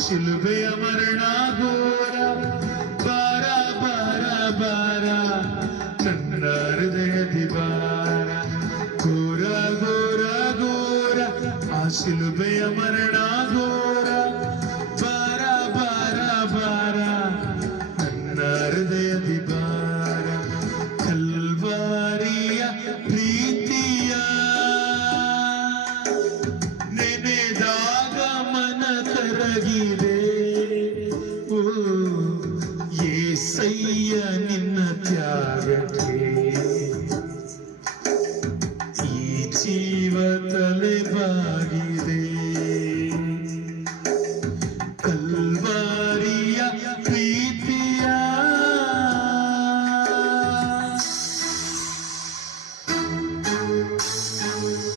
ಶಿಲುಬೆಯ ಮರಣ ಘೋರ ಬಾರ ಬಾರ ಬಾರ ನನ್ನ ಹೃದಯದಿ ಬಾರ ಘೋರ ಘೋರ ಘೋರ ಆ ಶಿಲುಬೆಯ ಮರಣ ಘೋರ ಬಾರ ಬಾರ ಬಾರ ನನ್ನ ಹೃದಯದಿ ಬಾರ ಕಲ್ವಾರಿಯ ಪ್ರೀತಿಯ ನೆನೆದಾಗ ಮನ ಕರಗಿದೆ ಓ ಏಸಯ್ಯ ನಿನ್ನ ತ್ಯಾಗಕ್ಕೆ